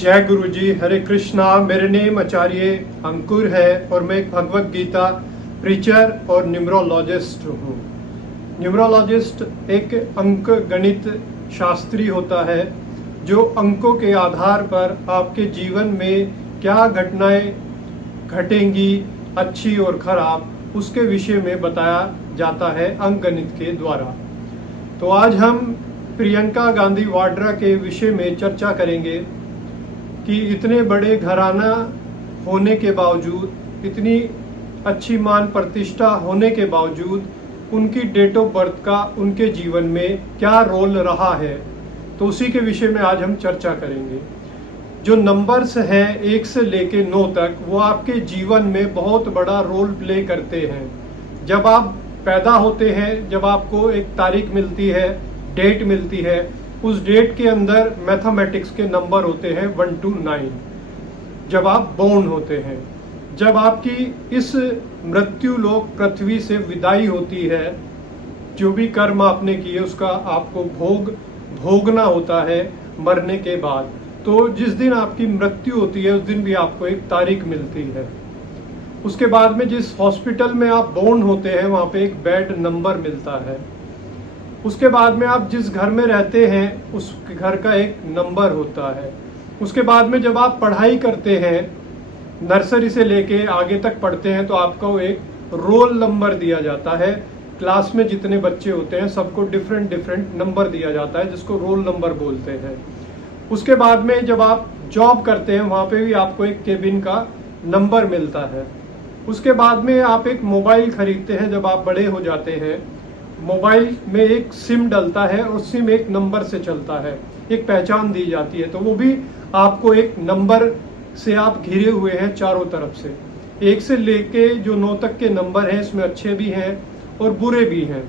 जय गुरु जी, हरे कृष्णा। मेरे नेम आचार्य अंकुर है और मैं एक भगवत गीता प्रीचर और न्यूमरोलॉजिस्ट हूँ। न्यूमरोलॉजिस्ट एक अंक गणित शास्त्री होता है जो अंकों के आधार पर आपके जीवन में क्या घटनाएं घटेंगी, अच्छी और खराब, उसके विषय में बताया जाता है अंक गणित के द्वारा। तो आज हम प्रियंका गांधी वाड्रा के विषय में चर्चा करेंगे कि इतने बड़े घराना होने के बावजूद, इतनी अच्छी मान प्रतिष्ठा होने के बावजूद उनकी डेट ऑफ बर्थ का उनके जीवन में क्या रोल रहा है, तो उसी के विषय में आज हम चर्चा करेंगे। जो नंबर्स हैं 1 से लेके 9 तक, वो आपके जीवन में बहुत बड़ा रोल प्ले करते हैं। जब आप पैदा होते हैं, जब आपको एक तारीख मिलती है, डेट मिलती है, उस डेट के अंदर मैथमेटिक्स के नंबर होते हैं 1 to 9। जब आप बोर्न होते हैं, जब आपकी इस मृत्यु लोक पृथ्वी से विदाई होती है, जो भी कर्म आपने किए उसका आपको भोगना होता है मरने के बाद। तो जिस दिन आपकी मृत्यु होती है उस दिन भी आपको एक तारीख मिलती है। उसके बाद में जिस हॉस्पिटल में आप बोर्न होते हैं वहाँ पे एक बेड नंबर मिलता है। उसके बाद में आप जिस घर में रहते हैं उस घर का एक नंबर होता है। उसके बाद में जब आप पढ़ाई करते हैं, नर्सरी से लेके आगे तक पढ़ते हैं, तो आपको एक रोल नंबर दिया जाता है। क्लास में जितने बच्चे होते हैं सबको डिफरेंट नंबर दिया जाता है, जिसको रोल नंबर बोलते हैं। उसके बाद में जब आप जॉब करते हैं वहाँ पे भी आपको एक केबिन का नंबर मिलता है। उसके बाद में आप एक मोबाइल खरीदते हैं। जब आप बड़े हो जाते हैं, मोबाइल में एक सिम डलता है और सिम एक नंबर से चलता है, एक पहचान दी जाती है। तो वो भी आपको एक नंबर से आप घिरे हुए हैं चारों तरफ से। 1 से लेके जो 9 तक के नंबर हैं, इसमें अच्छे भी हैं और बुरे भी हैं,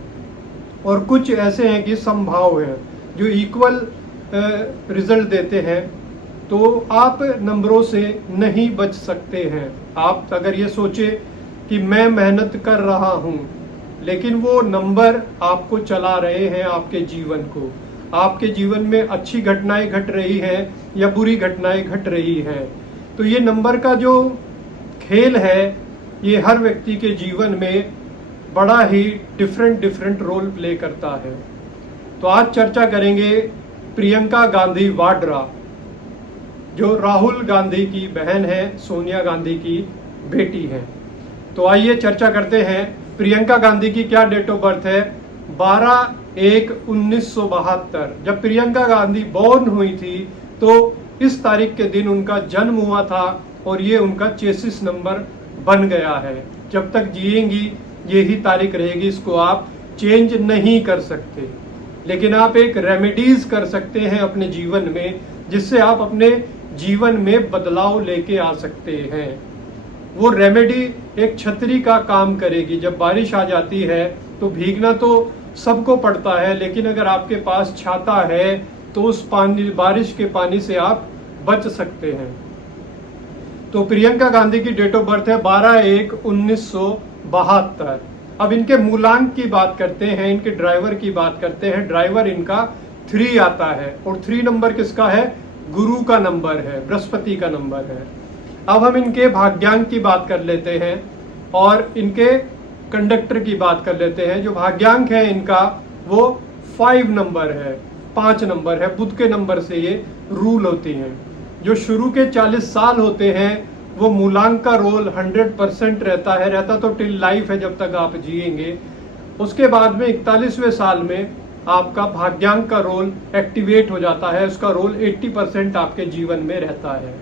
और कुछ ऐसे हैं कि संभाव हैं जो इक्वल रिजल्ट देते हैं। तो आप नंबरों से नहीं बच सकते हैं। आप अगर ये सोचे कि मैं मेहनत कर रहा हूँ, लेकिन वो नंबर आपको चला रहे हैं आपके जीवन को। आपके जीवन में अच्छी घटनाएं घट रही हैं या बुरी घटनाएं घट रही हैं। तो ये नंबर का जो खेल है, ये हर व्यक्ति के जीवन में बड़ा ही डिफरेंट रोल प्ले करता है। तो आज चर्चा करेंगे प्रियंका गांधी वाड्रा, जो राहुल गांधी की बहन है, सोनिया गांधी की बेटी है। तो आइए चर्चा करते हैं। प्रियंका गांधी की क्या डेट ऑफ बर्थ है? 12/1/1972। जब प्रियंका गांधी बोर्न हुई थी तो इस तारीख के दिन उनका जन्म हुआ था और ये उनका चेसिस नंबर बन गया है। जब तक जिएंगी यही तारीख रहेगी, इसको आप चेंज नहीं कर सकते। लेकिन आप एक रेमेडीज कर सकते हैं अपने जीवन में, जिससे आप अपने जीवन में बदलाव लेके आ सकते हैं। वो रेमेडी एक छतरी का काम करेगी। जब बारिश आ जाती है तो भीगना तो सबको पड़ता है, लेकिन अगर आपके पास छाता है तो उस बारिश के पानी से आप बच सकते हैं। तो प्रियंका गांधी की डेट ऑफ बर्थ है 12/1/1972। अब इनके मूलांक की बात करते हैं, इनके ड्राइवर की बात करते हैं। ड्राइवर इनका 3 आता है, और 3 नंबर किसका है? गुरु का नंबर है, बृहस्पति का नंबर है। अब हम इनके भाग्यांक की बात कर लेते हैं और इनके कंडक्टर की बात कर लेते हैं। जो भाग्यांक है इनका वो 5 नंबर है, 5 नंबर है। बुध के नंबर से ये रूल होती हैं। जो शुरू के 40 साल होते हैं वो मूलांक का रोल 100% रहता तो टिल लाइफ है, जब तक आप जिएंगे। उसके बाद में 41वें साल में आपका भाग्यांक का रोल एक्टिवेट हो जाता है। उसका रोल 80% आपके जीवन में रहता है।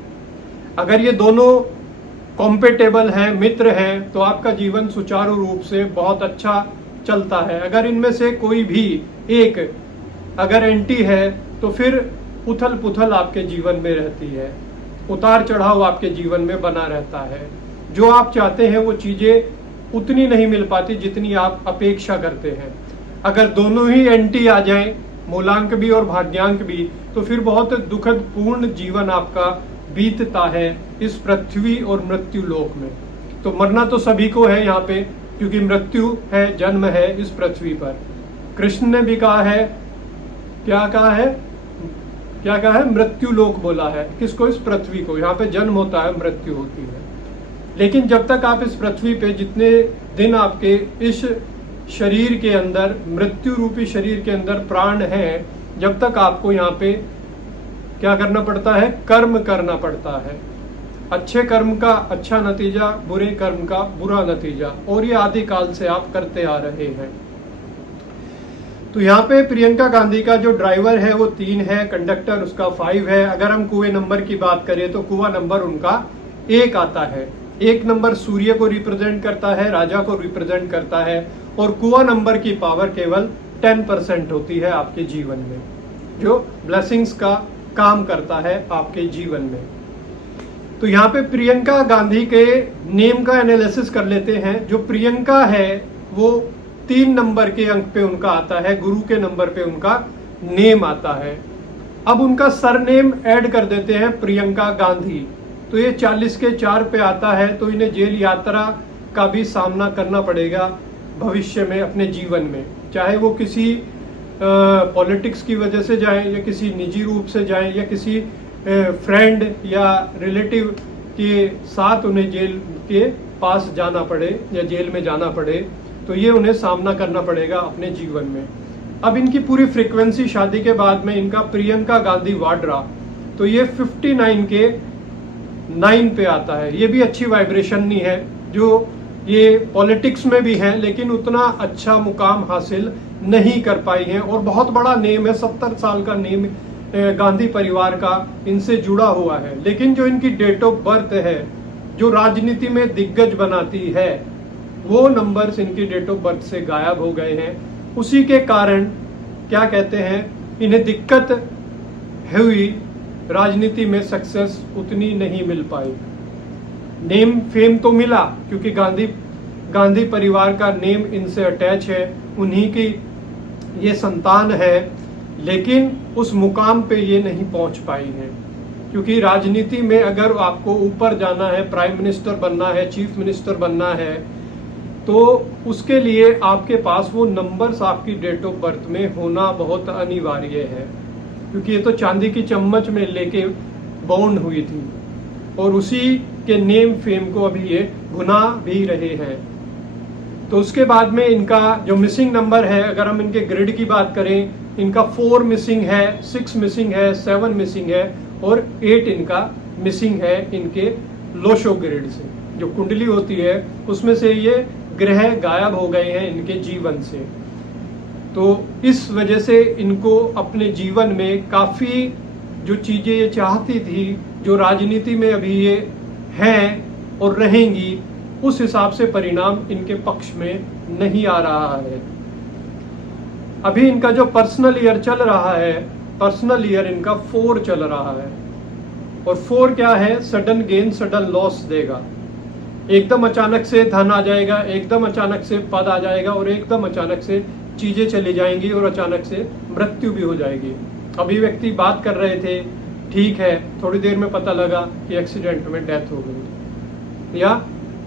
अगर ये दोनों कॉम्पेटेबल हैं, मित्र हैं, तो आपका जीवन सुचारू रूप से बहुत अच्छा चलता है। अगर इनमें से कोई भी एक अगर एंटी है तो फिर उथल पुथल आपके जीवन में रहती है, उतार चढ़ाव आपके जीवन में बना रहता है। जो आप चाहते हैं वो चीजें उतनी नहीं मिल पाती जितनी आप अपेक्षा करते हैं। अगर दोनों ही एंटी आ जाएं, मूलांक भी और भाग्यांक भी, तो फिर बहुत दुखद पूर्ण जीवन आपका बीतता है इस पृथ्वी और मृत्यु लोक में। तो मरना तो सभी को है यहाँ पे, क्योंकि मृत्यु है, जन्म है इस पृथ्वी पर। कृष्ण ने भी कहा है, क्या कहा है? क्या कहा है, मृत्यु लोक बोला है। किसको? इस पृथ्वी को। यहाँ पे जन्म होता है, मृत्यु होती है। लेकिन जब तक आप इस पृथ्वी पे, जितने दिन आपके इस शरीर के अंदर, मृत्यु रूपी शरीर के अंदर प्राण है, जब तक आपको यहाँ पे क्या करना पड़ता है? कर्म करना पड़ता है। अच्छे कर्म का अच्छा नतीजा, बुरे कर्म का बुरा नतीजा, और ये आदिकाल से आप करते आ रहे हैं। तो यहाँ पे प्रियंका गांधी का जो ड्राइवर है वो 3 है, कंडक्टर उसका 5 है। अगर हम कुएं नंबर की बात करें तो कुआं नंबर उनका 1 आता है। 1 नंबर सूर्य को रिप्रेजेंट करता है, राजा को रिप्रेजेंट करता है, और कुआं नंबर की पावर केवल 10% होती है आपके जीवन में, जो ब्लेसिंग्स का काम करता है आपके जीवन में। तो यहाँ पे प्रियंका गांधी के नेम का एनालिसिस कर लेते हैं। जो प्रियंका है वो 3 नंबर के अंक पे उनका आता है, गुरु के नंबर पे उनका नेम आता है। अब उनका सरनेम ऐड कर देते हैं, प्रियंका गांधी, तो ये 40 के 4 पे आता है। तो इन्हें जेल यात्रा का भी सामना करना पड़ेगा भविष्य में अपने जीवन में, चाहे वो किसी पॉलिटिक्स की वजह से जाए, या किसी निजी रूप से जाए, या किसी फ्रेंड या रिलेटिव के साथ उन्हें जेल के पास जाना पड़े या जेल में जाना पड़े, तो ये उन्हें सामना करना पड़ेगा अपने जीवन में। अब इनकी पूरी फ्रीक्वेंसी शादी के बाद में इनका प्रियंका गांधी वाड्रा, तो ये 59 के 9 पे आता है। ये भी अच्छी वाइब्रेशन नहीं है, जो ये पॉलिटिक्स में भी है लेकिन उतना अच्छा मुकाम हासिल नहीं कर पाई है, और बहुत बड़ा नेम है, 70 साल का नेम गांधी परिवार का इनसे जुड़ा हुआ है। लेकिन जो इनकी डेट ऑफ बर्थ है, जो राजनीति में दिग्गज बनाती है, वो नंबर्स इनकी डेट ऑफ बर्थ से गायब हो गए हैं। उसी के कारण क्या कहते हैं, इन्हें दिक्कत हुई, राजनीति में सक्सेस उतनी नहीं मिल पाई। नेम फेम तो मिला क्योंकि गांधी परिवार का नेम इनसे अटैच है, उन्हीं की ये संतान है, लेकिन उस मुकाम पे ये नहीं पहुंच पाई है। क्योंकि राजनीति में अगर आपको ऊपर जाना है, प्राइम मिनिस्टर बनना है, चीफ मिनिस्टर बनना है, तो उसके लिए आपके पास वो नंबर्स आपकी डेट ऑफ बर्थ में होना बहुत अनिवार्य है। क्योंकि ये तो चांदी की चम्मच में लेके बाउंड हुई थी, और उसी के नेम फेम को अभी ये भुना भी रहे हैं। तो उसके बाद में इनका जो मिसिंग नंबर है, अगर हम इनके ग्रिड की बात करें, इनका 4 मिसिंग है, 6 मिसिंग है, 7 मिसिंग है, और 8 इनका मिसिंग है इनके लोशो ग्रिड से। जो कुंडली होती है उसमें से ये ग्रह गायब हो गए हैं इनके जीवन से। तो इस वजह से इनको अपने जीवन में काफ़ी जो चीज़ें ये चाहती थी, जो राजनीति में अभी ये हैं और रहेंगी, उस हिसाब से परिणाम इनके पक्ष में नहीं आ रहा है। अभी इनका जो पर्सनल ईयर चल रहा है, पर्सनल ईयर इनका 4 चल रहा है, और 4 क्या है, सडन गेन सडन लॉस देगा। एकदम अचानक से धन आ जाएगा, एकदम अचानक से पद आ जाएगा, और एकदम अचानक से चीजें चली जाएंगी, और अचानक से मृत्यु भी हो जाएगी। अभी व्यक्ति बात कर रहे थे, ठीक है, थोड़ी देर में पता लगा कि एक्सीडेंट में डेथ हो गई, या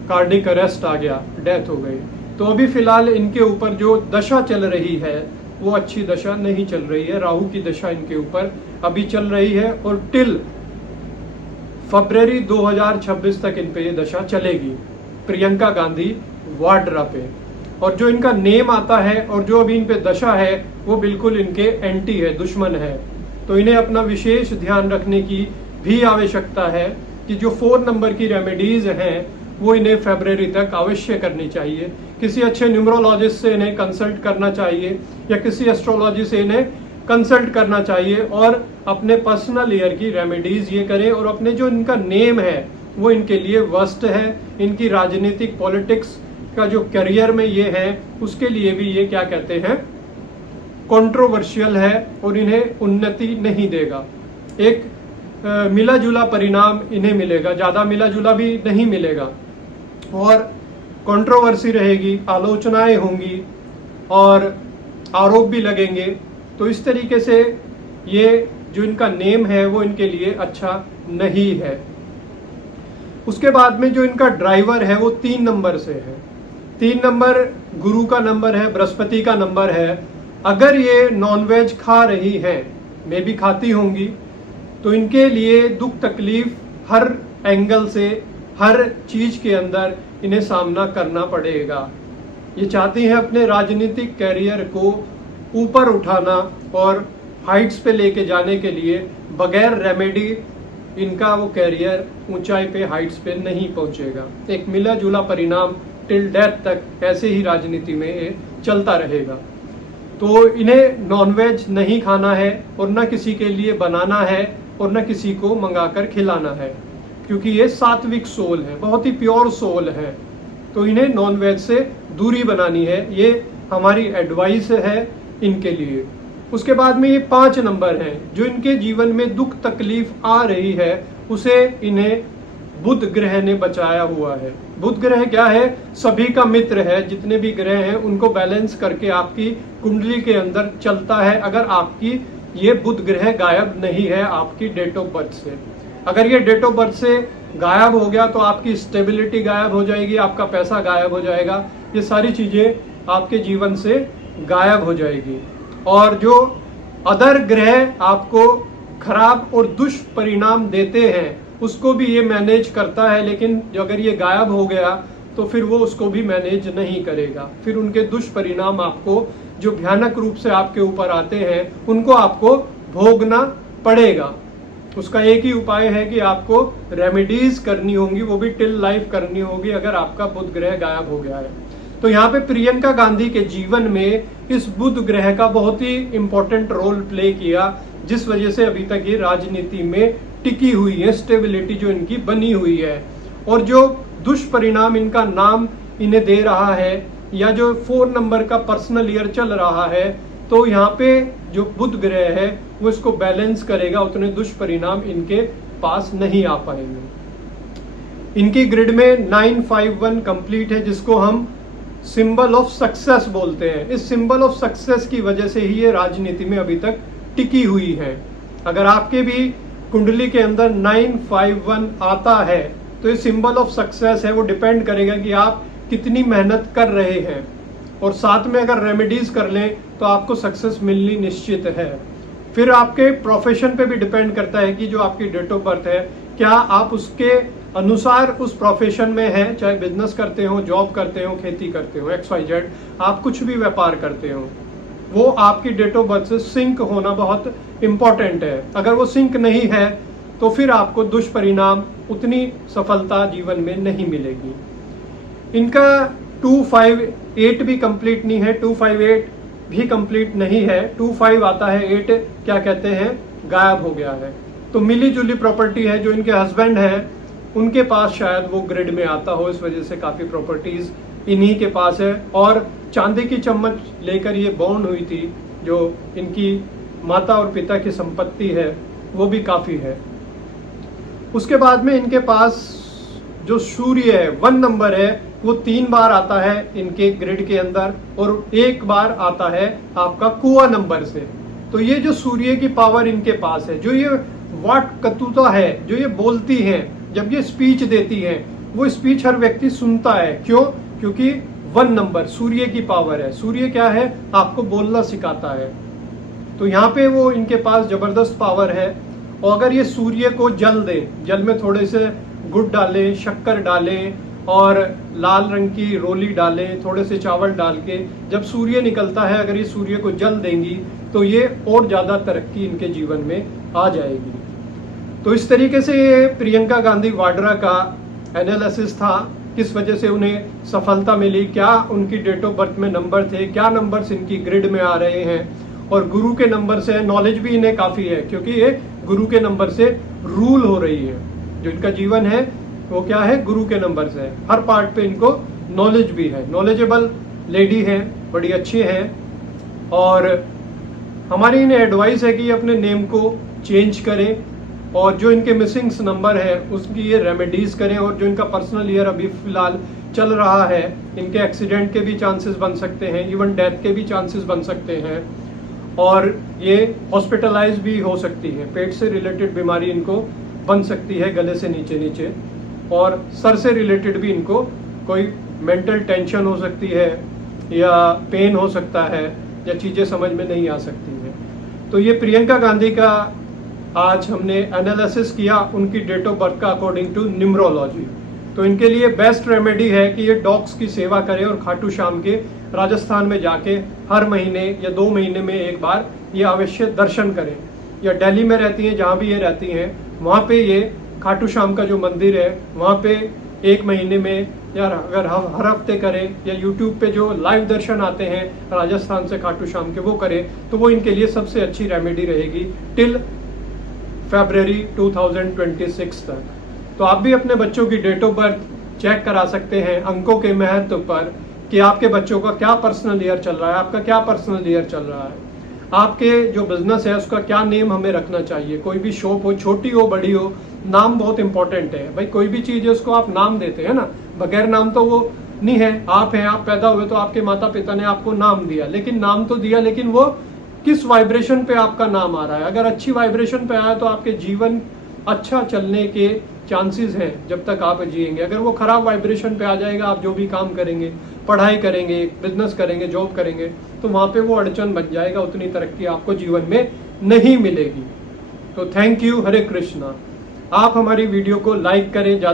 कार्डिक अरेस्ट आ गया, डेथ हो गई। तो अभी फिलहाल इनके ऊपर जो दशा चल रही है वो अच्छी दशा नहीं चल रही है। राहु की दशा इनके ऊपर अभी चल रही है, और टिल फरवरी 2026 तक इन पे ये दशा चलेगी, प्रियंका गांधी वाड्रा पे। और जो इनका नेम आता है और जो अभी इन पे दशा है वो बिल्कुल इनके एंटी है, दुश्मन है। तो इन्हें अपना विशेष ध्यान रखने की भी आवश्यकता है कि जो 4 नंबर की रेमेडीज हैं वो इन्हें फरवरी तक अवश्य करनी चाहिए। किसी अच्छे न्यूमरोलॉजिस्ट से इन्हें कंसल्ट करना चाहिए, या किसी एस्ट्रोलॉजी से इन्हें कंसल्ट करना चाहिए, और अपने पर्सनल ईयर की रेमेडीज ये करें। और अपने जो इनका नेम है वो इनके लिए वर्स्ट है, इनकी राजनीतिक पॉलिटिक्स का जो करियर में ये है उसके लिए भी ये क्या कहते हैं, कंट्रोवर्शियल है, और इन्हें उन्नति नहीं देगा। एक मिला जुला परिणाम इन्हें मिलेगा, ज़्यादा मिला जुला भी नहीं मिलेगा, और कंट्रोवर्सी रहेगी, आलोचनाएं होंगी, और आरोप भी लगेंगे। तो इस तरीके से ये जो इनका नेम है वो इनके लिए अच्छा नहीं है। उसके बाद में जो इनका ड्राइवर है वो 3 नंबर से है। 3 नंबर गुरु का नंबर है, बृहस्पति का नंबर है। अगर ये नॉनवेज खा रही हैं, मे भी खाती होंगी, तो इनके लिए दुख तकलीफ हर एंगल से, हर चीज के अंदर इन्हें सामना करना पड़ेगा। ये चाहती हैं अपने राजनीतिक कैरियर को ऊपर उठाना और हाइट्स पे लेके जाने के लिए बगैर रेमेडी इनका वो कैरियर ऊंचाई पे, हाइट्स पे नहीं पहुंचेगा। एक मिला जुला परिणाम टिल डेथ तक ऐसे ही राजनीति में ये चलता रहेगा। तो इन्हें नॉनवेज नहीं खाना है और न किसी के लिए बनाना है और न किसी को मंगाकर खिलाना है, क्योंकि ये सात्विक सोल है, बहुत ही प्योर सोल है। तो इन्हें नॉनवेज से दूरी बनानी है, ये हमारी एडवाइस है इनके लिए। उसके बाद में ये 5 नंबर हैं जो इनके जीवन में दुख तकलीफ आ रही है, उसे इन्हें बुध ग्रह ने बचाया हुआ है। बुध ग्रह क्या है? सभी का मित्र है। जितने भी ग्रह हैं उनको बैलेंस करके आपकी कुंडली के अंदर चलता है, अगर आपकी ये बुध ग्रह गायब नहीं है आपकी डेट ऑफ बर्थ से। अगर ये डेट ऑफ बर्थ से गायब हो गया तो आपकी स्टेबिलिटी गायब हो जाएगी, आपका पैसा गायब हो जाएगा, ये सारी चीजें आपके जीवन से गायब हो जाएगी। और जो अदर ग्रह आपको खराब और दुष्परिणाम देते हैं उसको भी ये मैनेज करता है, लेकिन अगर ये गायब हो गया तो फिर वो उसको भी मैनेज नहीं करेगा। फिर उनके दुष्परिणाम आपको जो भयानक रूप से आपके ऊपर आते हैं उनको आपको भोगना पड़ेगा। उसका एक ही उपाय है कि आपको रेमेडीज करनी होंगी, वो भी टिल लाइफ करनी होगी अगर आपका बुध ग्रह गायब हो गया है। तो यहाँ पे प्रियंका गांधी के जीवन में इस बुध ग्रह का बहुत ही इंपॉर्टेंट रोल प्ले किया, जिस वजह से अभी तक ये राजनीति में टिकी हुई है, स्टेबिलिटी जो इनकी बनी हुई है। और जो दुष्परिणाम इनका नाम इन्हें दे रहा है, या जो 4 नंबर का पर्सनल ईयर चल रहा है, तो यहाँ पे जो बुध ग्रह है वो इसको बैलेंस करेगा, उतने दुष्परिणाम इनके पास नहीं आ पाएंगे। इनकी ग्रिड में 951 कंप्लीट है, जिसको हम सिंबल ऑफ सक्सेस बोलते हैं। इस सिंबल ऑफ सक्सेस की वजह से ही ये राजनीति में अभी तक टिकी हुई है। अगर आपके भी कुंडली के अंदर 951 आता है तो ये सिंबल ऑफ सक्सेस है। वो डिपेंड करेगा कि आप कितनी मेहनत कर रहे हैं, और साथ में अगर रेमेडीज कर लें तो आपको सक्सेस मिलनी निश्चित है। फिर आपके प्रोफेशन पे भी डिपेंड करता है कि जो आपकी डेट ऑफ बर्थ है, क्या आप उसके अनुसार उस प्रोफेशन में हैं, चाहे बिजनेस करते हो, जॉब करते हो, खेती करते हो, XYZ, आप कुछ भी व्यापार करते हो, वो आपकी डेट ऑफ बर्थ से सिंक होना बहुत इंपॉर्टेंट है। अगर वो सिंक नहीं है तो फिर आपको दुष्परिणाम, उतनी सफलता जीवन में नहीं मिलेगी। इनका 258 भी कंप्लीट नहीं है, 258 भी कंप्लीट नहीं है। 25 आता है, 8 क्या कहते हैं, गायब हो गया है। तो मिली जुली प्रॉपर्टी है। जो इनके हस्बैंड है उनके पास शायद वो ग्रिड में आता हो, इस वजह से काफी प्रॉपर्टीज इन्हीं के पास है। और चांदी की चम्मच लेकर ये बॉन्ड हुई थी, जो इनकी माता और पिता की संपत्ति है, वो भी काफी है। उसके बाद में इनके पास जो सूर्य है, 1 नंबर है, वो 3 बार आता है इनके ग्रिड के अंदर, और 1 बार आता है आपका कुआ नंबर से। तो ये जो सूर्य की पावर इनके पास है, जो ये वाट कतुता है, जो ये बोलती हैं, जब ये स्पीच देती हैं, वो स्पीच हर व्यक्ति सुनता है। क्यों? क्योंकि 1 नंबर सूर्य की पावर है। सूर्य क्या है? आपको बोलना सिखाता है। तो यहाँ पे वो इनके पास जबरदस्त पावर है। और अगर ये सूर्य को जल दे, जल में थोड़े से गुड़ डालें, शक्कर डालें और लाल रंग की रोली डालें, थोड़े से चावल डाल के जब सूर्य निकलता है, अगर ये सूर्य को जल देंगी तो ये और ज्यादा तरक्की इनके जीवन में आ जाएगी। तो इस तरीके से ये प्रियंका गांधी वाड्रा का एनालिसिस था, किस वजह से उन्हें सफलता मिली, क्या उनकी डेट ऑफ बर्थ में नंबर थे, क्या नंबर्स इनकी ग्रिड में आ रहे हैं, और गुरु के नंबर से नॉलेज भी इन्हें काफी है, क्योंकि ये गुरु के नंबर से रूल हो रही है। जो इनका जीवन है वो क्या है? गुरु के नंबर से है। हर पार्ट पे इनको नॉलेज भी है, नॉलेजेबल लेडी है, बड़ी अच्छी है। और हमारी इन्हें एडवाइस है कि ये अपने नेम को चेंज करें, और जो इनके मिसिंग्स नंबर है उसकी ये रेमेडीज करें। और जो इनका पर्सनल ईयर अभी फिलहाल चल रहा है, इनके एक्सीडेंट के भी चांसेस बन सकते हैं, इवन डेथ के भी चांसेस बन सकते हैं, और ये हॉस्पिटलाइज भी हो सकती है। पेट से रिलेटेड बीमारी इनको बन सकती है, गले से नीचे नीचे, और सर से रिलेटेड भी इनको कोई मेंटल टेंशन हो सकती है, या पेन हो सकता है, या चीज़ें समझ में नहीं आ सकती हैं। तो ये प्रियंका गांधी का आज हमने एनालिसिस किया उनकी डेट ऑफ बर्थ का अकॉर्डिंग टू न्यूमरोलॉजी। तो इनके लिए बेस्ट रेमेडी है कि ये डॉग्स की सेवा करें और खाटू श्याम के राजस्थान में जाके हर महीने या 2 महीने में एक बार ये अवश्य दर्शन करें। या दिल्ली में रहती हैं, जहाँ भी ये रहती हैं, वहाँ पे ये खाटू श्याम का जो मंदिर है वहाँ पे 1 महीने में या अगर हर हफ्ते करें, या यूट्यूब पे जो लाइव दर्शन आते हैं राजस्थान से खाटू श्याम के वो करें, तो वो इनके लिए सबसे अच्छी रेमेडी रहेगी टिल फरवरी 2026 तक। तो आप भी अपने बच्चों की डेट ऑफ बर्थ चेक करा सकते हैं अंकों के महत्व पर कि आपके बच्चों का क्या पर्सनल ईयर चल रहा है, आपका क्या पर्सनल ईयर चल रहा है, आपके जो बिजनेस है उसका क्या नेम हमें रखना चाहिए। कोई भी शॉप हो, छोटी हो बड़ी हो, नाम बहुत इंपॉर्टेंट है भाई। कोई भी चीज है उसको आप नाम देते हैं ना, बगैर नाम तो वो नहीं है। आप हैं, आप पैदा हुए तो आपके माता पिता ने आपको नाम दिया, लेकिन नाम तो दिया, लेकिन वो किस वाइब्रेशन पे आपका नाम आ रहा है। अगर अच्छी वाइब्रेशन पे आया तो आपके जीवन अच्छा चलने के चांसेस हैं जब तक आप जिएंगे। अगर वो खराब वाइब्रेशन पे आ जाएगा, आप जो भी काम करेंगे, पढ़ाई करेंगे, बिजनेस करेंगे, जॉब करेंगे, तो वहां पे वो अड़चन बन जाएगा, उतनी तरक्की आपको जीवन में नहीं मिलेगी। तो थैंक यू, हरे कृष्णा। आप हमारी वीडियो को लाइक करें।